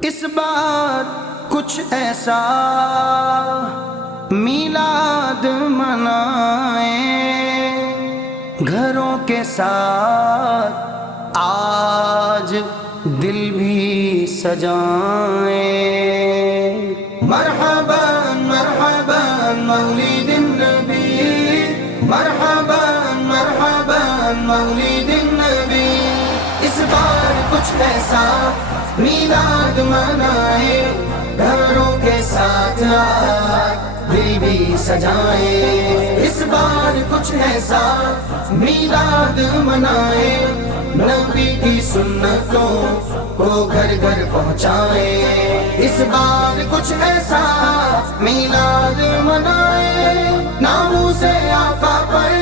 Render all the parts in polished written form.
اس بار کچھ ایسا میلاد منائیں، گھروں کے ساتھ آج دل بھی سجائیں۔ مرحبا مرحبا مولد النبی، مرحبا مرحبا مولد النبی۔ اس بار کچھ ایسا میلاد منائے، گھروں کے ساتھ دل بھی سجائے۔ اس بار کچھ ایسا میلاد منائے، نبی کی سنتوں کو گھر گھر پہنچائے۔ اس بار کچھ ایسا میلاد منائے، ناموں سے آقا پر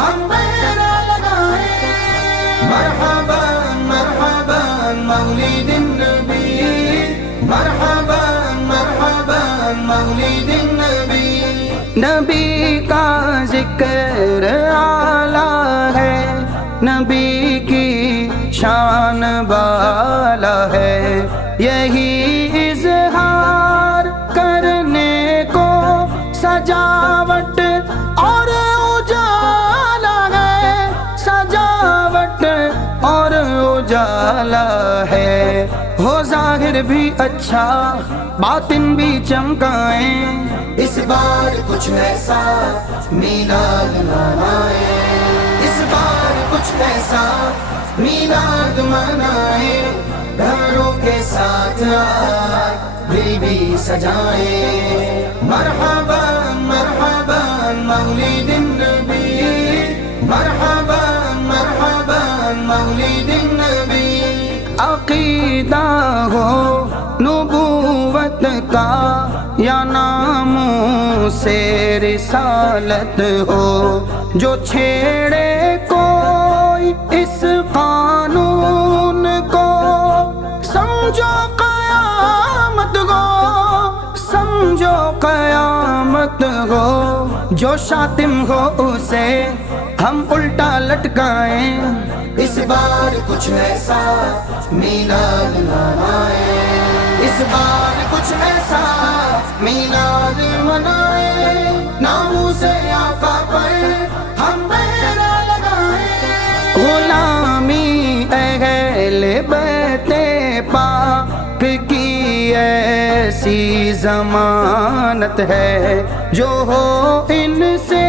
ہم بیرا لگائیں۔ مرحبا مرحبا مولد النبی، مرحبا مرحبا مولد النبی۔ نبی کا ذکر اعلیٰ ہے، نبی کی شان بالا ہے، یہی اظہار کرنے کو سجاوٹ اور اجالا ہے، سجاوٹ اور اجالا ہے۔ ہو ظاہر بھی اچھا باطن بھی چمکائیں، اس بار کچھ ایسا میلاد منائیں۔ اس بار کچھ ایسا میلاد منائیں، گھروں کے ساتھ دل بھی سجائیں۔ مرحبا مرحبا مولد النبی، مرحبا مرحبا مولد النبی۔ عقیدہ ہو نبوت کا یا ناموں سے رسالت ہو، جو چھیڑے کوئی اس قانون کو، سمجھو قیامت گو، سمجھو قیامت گو۔ جو شاتم ہو اسے ہم الٹا لٹکائیں، اس بار کچھ ایسا میلاد منائیں۔ اس بار کچھ ایسا میلاد منائیں، ناموں سے آقا پر ہم بیرا لگائیں۔ غلامی اہل بیت پاک کی ایسی ضمانت ہے، جو ہو ان سے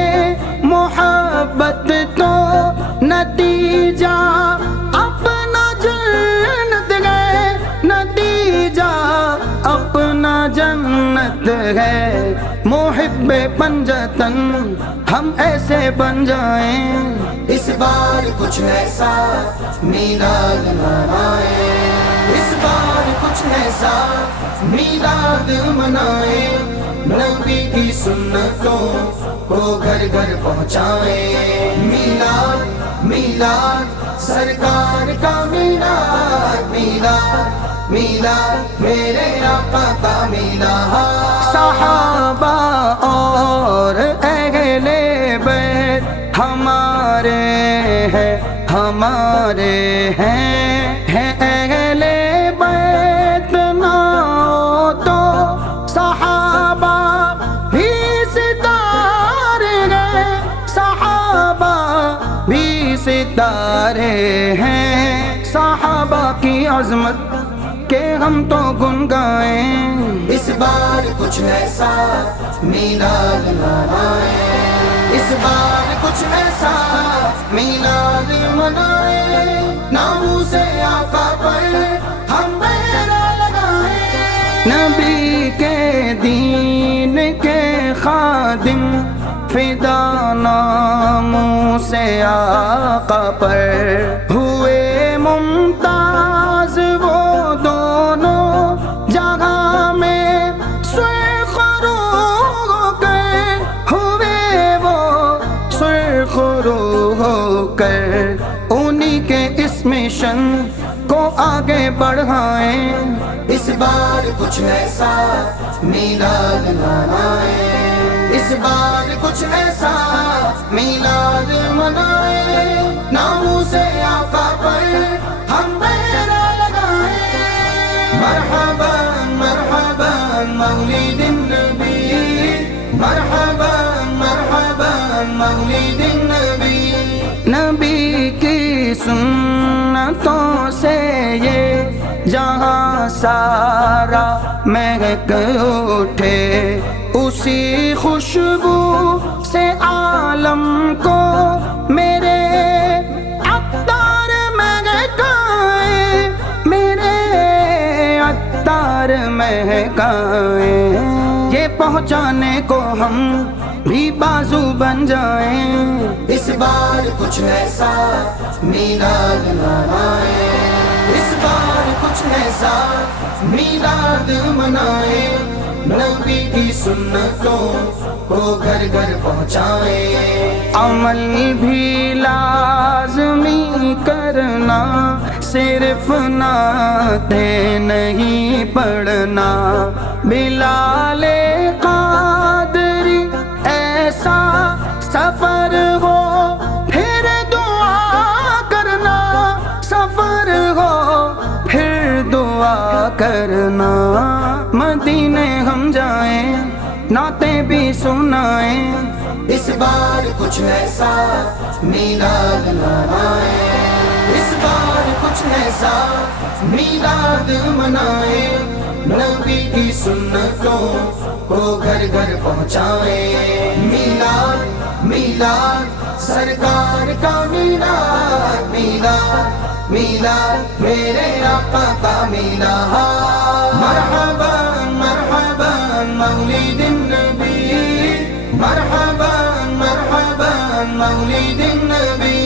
محبت تو نتیجہ اپنا جنت ہے، نتیجہ اپنا جنت ہے۔ محب پنجتن ہم ایسے بن جائیں، اس بار کچھ ایسا میلاد منائیں۔ اس بار کچھ ایسا میلاد منائیں، نبی کی سنتوں کو گھر گھر پہنچائیں۔ میلاد میلاد سرکار کا میلاد، میلاد میلاد میرے آقا کا میلاد۔ صحابہ اور اہل بیت ہمارے ہیں، ہمارے ہیں اہل بیت نہ ہو تو صحابہ بھی ستارے ہیں، صحابہ بھی ستارے ہیں۔ صحابہ کی عظمت کہ ہم تو گن گائیں، اس بار کچھ ایسا میلاد منائیں۔ اس بار کچھ ایسا میلاد منائیں، ناموں سے آقا پر ہم بیرا لگائیں۔ نبی کے دین کے خادم فدا ناموں سے آقا پر ہوئے ممتاز، وہ دونوں جگہ میں سرخ رو ہو کر ہوئے، وہ سرخ رو ہو کر انہی کے اس مشن کو آگے بڑھائیں۔ اس بار کچھ ایسا میلاد منائیں، اس بار کچھ ایسا میلاد منائیں، ناموں سے آقا پر ہم بیرا لگائیں۔ مرحبا سنتوں سے یہ جہاں سارا مہک اٹھے، اسی خوشبو سے عالم کو میرے عطار مہکائے، میرے عطار مہکائے، یہ پہنچانے کو ہم بھی بازو بن جائیں، اس بار کچھ ایسا میلاد منائیں، اس بار کچھ ایسا میلاد منائیں، نبی کی سنتوں کو گھر گھر پہنچائیں، عمل بھی لازمی کرنا، صرف نعتیں نہیں پڑھنا، بلال قادری ایسا سفر ہو پھر دعا کرنا، سفر ہو پھر دعا کرنا، مدینے ہم جائیں نعتیں بھی سنائیں، اس بار کچھ ایسا میلاد منائیں، اس بار کچھ ایسا میلاد منائیں، نبی کی سنتوں کو گھر گھر پہنچائیں، میلاد میلاد سرکار کا میلاد، میلاد میلاد میرے آقا کا میلاد، مرحبا مرحبا مولد النبی، مرحبا مرحبا مولد النبی،